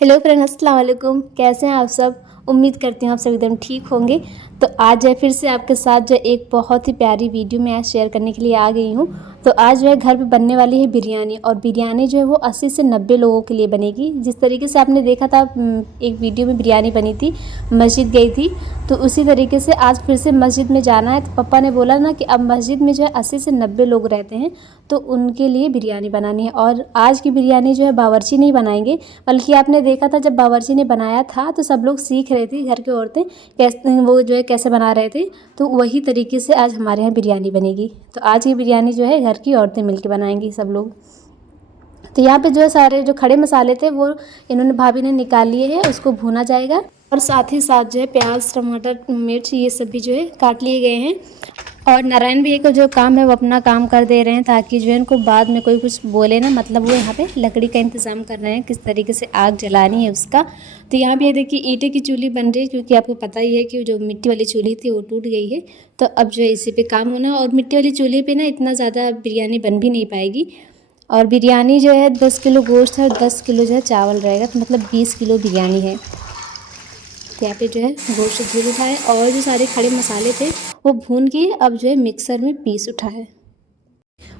Hello friend, अस्सलाम वालेकुम। कैसे हैं आप सब? उम्मीद करती हूँ आप सब एकदम ठीक होंगे। तो आज जो है फिर से आपके साथ जो एक बहुत ही प्यारी वीडियो मैं आज शेयर करने के लिए आ गई हूँ। तो आज जो है घर पे बनने वाली है बिरयानी, और बिरयानी जो है वो 80 से 90 लोगों के लिए बनेगी। जिस तरीके से आपने देखा था एक वीडियो में बिरयानी बनी थी, मस्जिद गई थी, तो उसी तरीके से आज फिर से मस्जिद में जाना है। तो पापा ने बोला ना कि अब मस्जिद में जो है 80 से 90 लोग रहते हैं, तो उनके लिए बिरयानी बनानी है। और आज की बिरयानी जो है बावर्ची नहीं बनाएंगे, बल्कि आपने देखा था जब बावर्ची ने बनाया था तो सब लोग सीख रहे थे, घर की औरतें कैसे वो जो है कैसे बना रहे थे। तो वही तरीके से आज हमारे यहाँ बिरयानी बनेगी। तो आज की बिरयानी जो है घर की औरतें मिलकर बनाएंगी सब लोग। तो यहाँ पे जो है सारे जो खड़े मसाले थे वो इन्होंने भाभी ने निकाल लिए हैं, उसको भूना जाएगा। और साथ ही साथ जो है प्याज, टमाटर, मिर्च ये सब भी जो है काट लिए गए हैं। और नारायण भैया का जो काम है वो अपना काम कर दे रहे हैं, ताकि जो है इनको बाद में कोई कुछ बोले ना। मतलब वो यहाँ पे लकड़ी का इंतज़ाम कर रहे हैं, किस तरीके से आग जलानी है उसका। तो यहाँ पे ये देखिए ईंटें की चूल्ही बन रही है, क्योंकि आपको पता ही है कि जो मिट्टी वाली चूल्ही थी वो टूट गई है। तो अब जो है इसी पे काम होना, और मिट्टी वाली चूल्हे पे ना इतना ज़्यादा बिरयानी बन भी नहीं पाएगी। और बिरयानी जो है 10 किलो गोश्त है और 10 किलो जो है चावल रहेगा, तो मतलब 20 किलो बिरयानी है। तो यहाँ पे जो है गोश्त धुल उठा है, और जो सारे खड़े मसाले थे वो भून के अब जो है मिक्सर में पीस उठा है।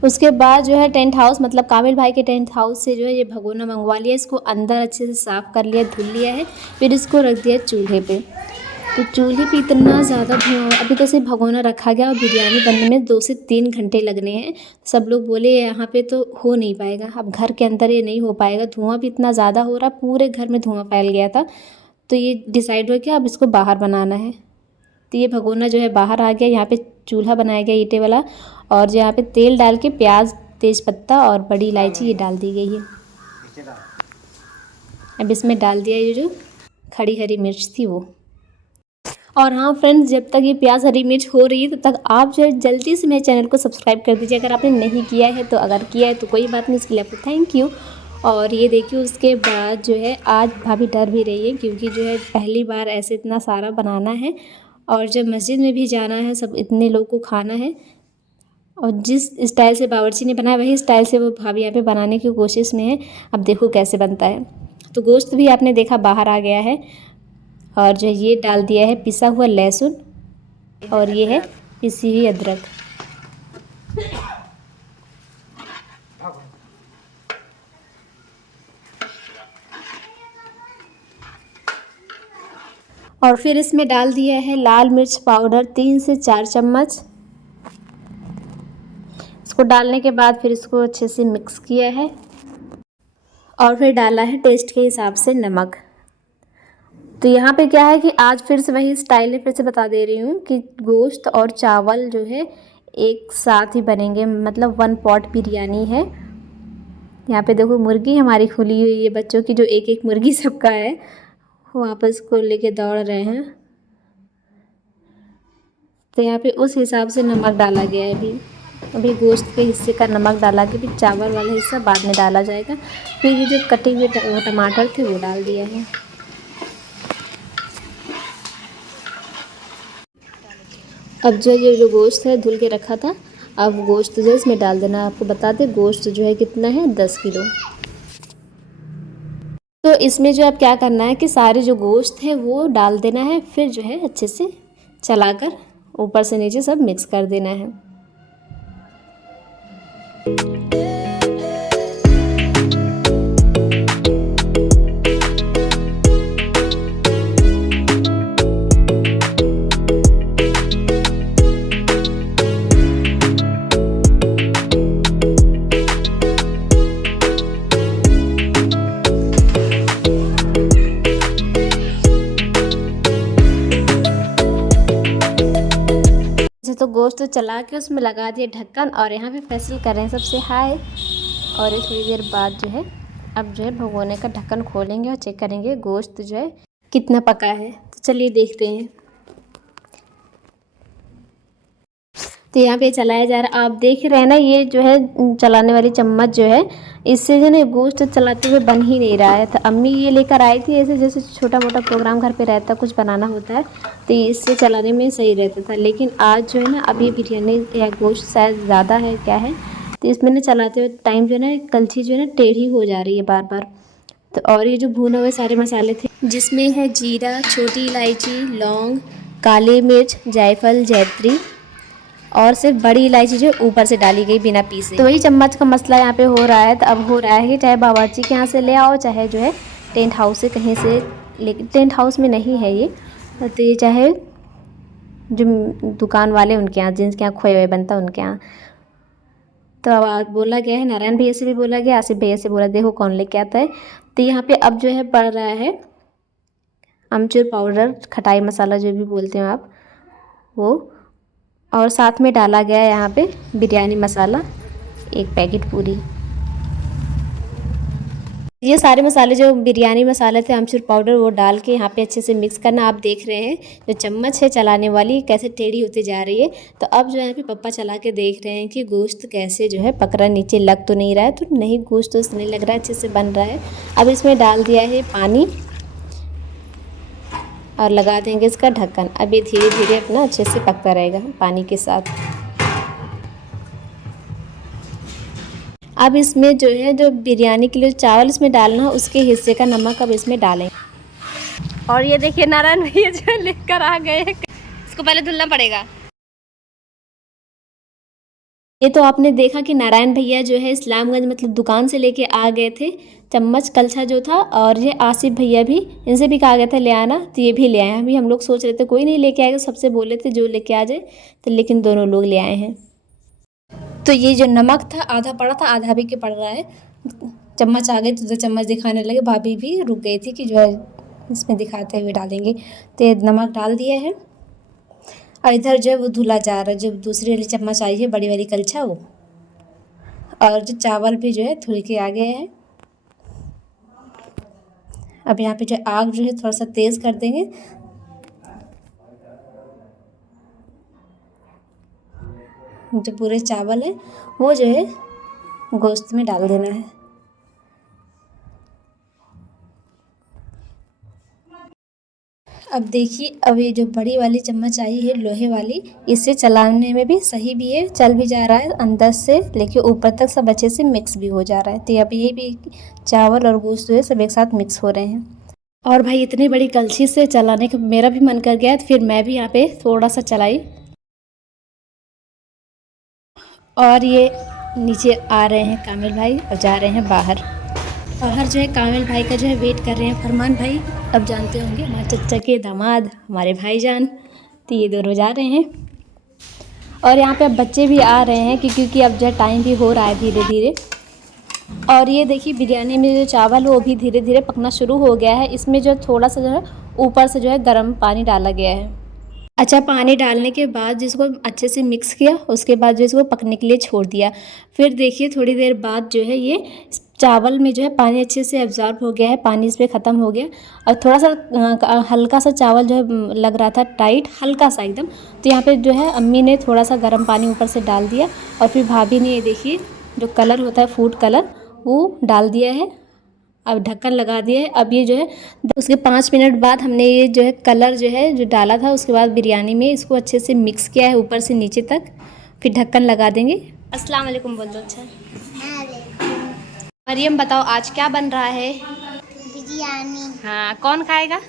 उसके बाद जो है टेंट हाउस, मतलब कामिल भाई के टेंट हाउस से जो है ये भगोना मंगवा लिया, इसको अंदर अच्छे से साफ़ कर लिया, धुल लिया है। फिर इसको रख दिया चूल्हे पे। तो चूल्हे पे इतना ज़्यादा धुआं, अभी तो सिर्फ भगोना रखा गया और बिरयानी बनने में 2 से 3 घंटे लगने हैं। सब लोग बोले यहाँ पे तो हो नहीं पाएगा, अब घर के अंदर ये नहीं हो पाएगा, धुआं भी इतना ज़्यादा हो रहा, पूरे घर में धुआं फैल गया था। तो ये डिसाइड हो गया अब इसको बाहर बनाना है। तो ये भगोना जो है बाहर आ गया, यहाँ पे चूल्हा बनाया गया ईंटे वाला, और यहाँ पे तेल डाल के प्याज, तेज़पत्ता और बड़ी इलायची ये डाल दी गई है। अब इसमें डाल दिया ये जो खड़ी हरी मिर्च थी वो। और हाँ फ्रेंड्स, जब तक ये प्याज हरी मिर्च हो रही है तब तक आप जो है जल्दी से मेरे चैनल को सब्सक्राइब कर दीजिए, अगर आपने नहीं किया है तो। अगर किया है तो कोई बात नहीं, इसके लिए आपको थैंक यू। और ये देखिए उसके बाद जो है आज भाभी डर भी रही है, क्योंकि जो है पहली बार ऐसे इतना सारा बनाना है, और जब मस्जिद में भी जाना है, सब इतने लोग को खाना है। और जिस स्टाइल से बावर्ची ने बनाया वही स्टाइल से वो भाभी यहाँ पे बनाने की कोशिश में है। अब देखो कैसे बनता है। तो गोश्त भी आपने देखा बाहर आ गया है, और जो ये डाल दिया है पिसा हुआ लहसुन, और ये है पिसी हुई अदरक। और फिर इसमें डाल दिया है लाल मिर्च पाउडर 3 से 4 चम्मच। इसको डालने के बाद फिर इसको अच्छे से मिक्स किया है, और फिर डाला है टेस्ट के हिसाब से नमक। तो यहाँ पे क्या है कि आज फिर से वही स्टाइल है, फिर से बता दे रही हूँ कि गोश्त और चावल जो है एक साथ ही बनेंगे, मतलब 1 पॉट बिरयानी है। यहाँ पे देखो मुर्गी हमारी खुली हुई है, बच्चों की जो एक एक मुर्गी सबका है, वो आपस को लेके दौड़ रहे हैं। तो यहाँ पे उस हिसाब से नमक डाला गया है। अभी गोश्त के हिस्से का नमक डाला के, फिर चावल वाला हिस्सा बाद में डाला जाएगा। फिर ये जो कटे हुए टमाटर थे वो डाल दिया है। अब जो ये जो गोश्त है धुल के रखा था, अब गोश्त जो है इसमें डाल देना। आपको बता दें गोश्त जो है कितना है, 10 किलो। तो इसमें जो अब क्या करना है कि सारे जो गोश्त है वो डाल देना है, फिर जो है अच्छे से चलाकर ऊपर से नीचे सब मिक्स कर देना है। तो गोश्त चला के उसमें लगा दिए ढक्कन, और यहाँ पे फैसल कर रहे हैं सबसे हाय। और ये थोड़ी देर बाद जो है अब जो है भगोने का ढक्कन खोलेंगे और चेक करेंगे गोश्त जो है कितना पका है। तो चलिए देखते हैं। तो यहाँ पे चलाया जा रहा है, आप देख रहे हैं ना, ये जो है चलाने वाली चम्मच जो है, इससे जो है गोश्त चलाते हुए बन ही नहीं रहा है। तो अम्मी ये लेकर आई थी, ऐसे जैसे छोटा मोटा प्रोग्राम घर पे रहता, कुछ बनाना होता है तो इससे चलाने में सही रहता था। लेकिन आज जो है ना, अभी बिरयानी या गोश्त शायद ज़्यादा है क्या है, तो इसमें ना चलाते हुए टाइम जो है ना कलछी जो है ना टेढ़ी हो जा रही है बार बार। तो और ये जो भुने हुए सारे मसाले थे, जिसमें है जीरा, छोटी इलायची, लौंग, काली मिर्च, जायफल, जैत्री और सिर्फ बड़ी इलायची जो ऊपर से डाली गई बिना पीसे। तो वही चम्मच का मसला यहाँ पे हो रहा है। तो अब हो रहा है कि चाहे बावर्ची के यहाँ से ले आओ, चाहे जो है टेंट हाउस से कहीं से, लेकिन टेंट हाउस में नहीं है ये, तो ये चाहे जो दुकान वाले उनके यहाँ, जिनके यहाँ खोए हुए बनता है उनके यहाँ। तो अब बोला गया है, नारायण भैया से भी बोला गया, आसिफ भैया से बोला, देखो कौन लेके आता है। तो यहाँ पे अब जो है पड़ रहा है अमचूर पाउडर, खटाई मसाला जो भी बोलते हो आप वो, और साथ में डाला गया है यहाँ पे बिरयानी मसाला 1 पैकेट पूरी। ये सारे मसाले जो बिरयानी मसाले थे, अमचूर पाउडर, वो डाल के यहाँ पे अच्छे से मिक्स करना। आप देख रहे हैं जो चम्मच है चलाने वाली कैसे टेढ़ी होती जा रही है। तो अब जो है यहाँ पे पप्पा चला के देख रहे हैं कि गोश्त कैसे जो है पक रहा, नीचे लग तो नहीं रहा है। तो नहीं, गोश्त तो नहीं लग रहा है, अच्छे से बन रहा है। अब इसमें डाल दिया है पानी और लगा देंगे इसका ढक्कन। अब ये धीरे धीरे अपना अच्छे से पकता रहेगा पानी के साथ। अब इसमें जो है जो बिरयानी के लिए चावल इसमें डालना, उसके हिस्से का नमक अब इसमें डालेंगे। और ये देखिए नारायण भैया जो लेकर आ गए, इसको पहले धुलना पड़ेगा। ये तो आपने देखा कि नारायण भैया जो है इस्लामगंज मतलब दुकान से लेके आ गए थे चम्मच कलछा जो था, और ये आसिफ भैया भी, इनसे भी कहा गया था ले आना, तो ये भी ले आए हैं। अभी हम लोग सोच रहे थे कोई नहीं लेके आएगा, सबसे बोले थे जो लेके आ जाए, तो लेकिन दोनों लोग ले आए हैं। तो ये जो नमक था आधा पड़ा था, आधा भी के पड़ रहा है। चम्मच आ गए तो 2 चम्मच दिखाने लगे, भाभी भी रुक गई थी कि जो है इसमें दिखाते हुए डालेंगे। तो ये नमक डाल दिया है और इधर जो है वो धुला जा रहा है, जो दूसरी वाली चम्मच आई है बड़ी वाली कलछा वो, और जो चावल भी जो है धुल के आ गए हैं। अब यहाँ पे जो आग जो है थोड़ा सा तेज़ कर देंगे, जो पूरे चावल है वो जो है गोश्त में डाल देना है। अब देखिए, अब ये जो बड़ी वाली चम्मच आई है लोहे वाली, इससे चलाने में भी सही भी है, चल भी जा रहा है अंदर से लेके ऊपर तक, सब अच्छे से मिक्स भी हो जा रहा है। तो अब ये भी चावल और गोश्त जो है सब एक साथ मिक्स हो रहे हैं। और भाई इतनी बड़ी कलछी से चलाने का मेरा भी मन कर गया, तो फिर मैं भी यहाँ पे थोड़ा सा चलाई। और ये नीचे आ रहे हैं कामिल भाई और जा रहे हैं बाहर। बाहर जो है कामिल भाई का जो है वेट कर रहे हैं फरमान भाई, अब जानते होंगे हमारे चचा के दामाद, हमारे भाईजान। तो ये दोनों जा रहे हैं और यहाँ पे अब बच्चे भी आ रहे हैं क्योंकि अब जो है टाइम भी हो रहा है धीरे धीरे। और ये देखिए बिरयानी में जो चावल वो भी धीरे धीरे पकना शुरू हो गया है। इसमें जो थोड़ा सा जो है ऊपर से जो है गर्म पानी डाला गया है। अच्छा, पानी डालने के बाद जिसको अच्छे से मिक्स किया, उसके बाद जो इसको पकने के लिए छोड़ दिया। फिर देखिए थोड़ी देर बाद जो है ये चावल में जो है पानी अच्छे से एब्जॉर्ब हो गया है, पानी इस पर ख़त्म हो गया और थोड़ा सा हल्का सा चावल जो है लग रहा था टाइट, हल्का सा एकदम। तो यहाँ पे जो है अम्मी ने थोड़ा सा गर्म पानी ऊपर से डाल दिया और फिर भाभी ने ये देखिए जो कलर होता है फूड कलर वो डाल दिया है। अब ढक्कन लगा दिया है। अब ये जो है उसके 5 मिनट बाद हमने ये जो है कलर जो है जो डाला था, उसके बाद बिरयानी में इसको अच्छे से मिक्स किया है ऊपर से नीचे तक। फिर ढक्कन लगा देंगे। अस्सलाम वालेकुम बोल दो। अच्छा मरियम बताओ आज क्या बन रहा है? बिरयानी। हाँ, कौन खाएगा?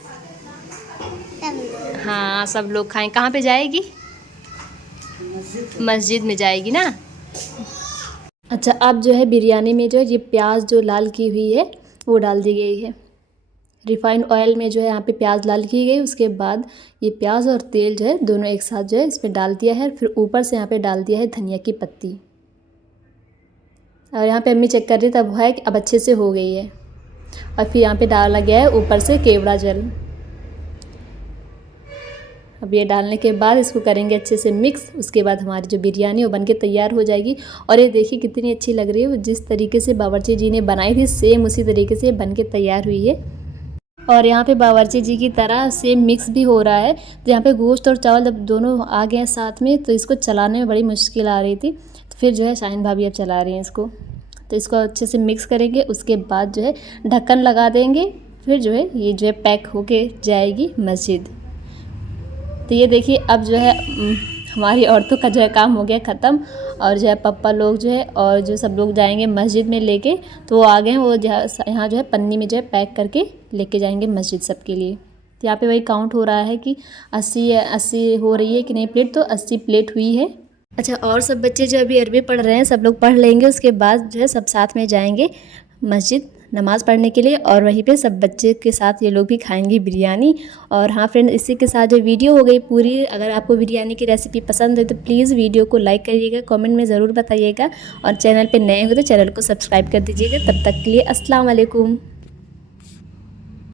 हाँ, सब लोग खाएं। कहाँ पे जाएगी? मस्जिद में जाएगी ना। अच्छा, अब जो है बिरयानी में जो है ये प्याज जो लाल की हुई है वो डाल दी गई है। रिफाइंड ऑयल में जो है यहाँ पे प्याज लाल की गई, उसके बाद ये प्याज और तेल जो है दोनों एक साथ जो है इसमें डाल दिया है। फिर ऊपर से यहाँ पे डाल दिया है धनिया की पत्ती। और यहाँ पे अम्मी चेक कर रही तब है कि अब अच्छे से हो गई है। और फिर यहाँ पे डाला गया है ऊपर से केवड़ा जल। अब ये डालने के बाद इसको करेंगे अच्छे से मिक्स। उसके बाद हमारी जो बिरयानी वो बनके तैयार हो जाएगी। और ये देखिए कितनी अच्छी लग रही है, वो जिस तरीके से बावर्ची जी ने बनाई थी सेम उसी तरीके से बनके तैयार हुई है। और यहाँ पे बावर्ची जी की तरह सेम मिक्स भी हो रहा है। तो यहाँ पे गोश्त और चावल जब दोनों आ गए साथ में तो इसको चलाने में बड़ी मुश्किल आ रही थी। तो फिर जो है शाहीन भाभी अब चला रही हैं इसको। तो इसको अच्छे से मिक्स करेंगे, उसके बाद जो है ढक्कन लगा देंगे। फिर जो है ये जो है पैक होके जाएगी मस्जिद। तो ये देखिए अब जो है हमारी औरतों का जो है काम हो गया ख़त्म। और जो है पापा लोग जो है और जो सब लोग जाएंगे मस्जिद में लेके, तो वो आ गए हैं। वो यहाँ जो है पन्नी में जो है पैक करके लेके जाएंगे मस्जिद सबके लिए। तो यहाँ पे वही काउंट हो रहा है कि 80 हो रही है कि नहीं प्लेट, तो 80 प्लेट हुई है। अच्छा, और सब बच्चे जो अभी अरबी पढ़ रहे हैं सब लोग पढ़ लेंगे, उसके बाद जो है सब साथ में जाएंगे मस्जिद नमाज़ पढ़ने के लिए, और वहीं पे सब बच्चे के साथ ये लोग भी खाएंगे बिरयानी। और हाँ फ्रेंड, इसी के साथ जो वीडियो हो गई पूरी। अगर आपको बिरयानी की रेसिपी पसंद है तो प्लीज़ वीडियो को लाइक करिएगा, कमेंट में ज़रूर बताइएगा, और चैनल पे नए हो तो चैनल को सब्सक्राइब कर दीजिएगा। तब तक के लिए अस्सलाम वालेकुम।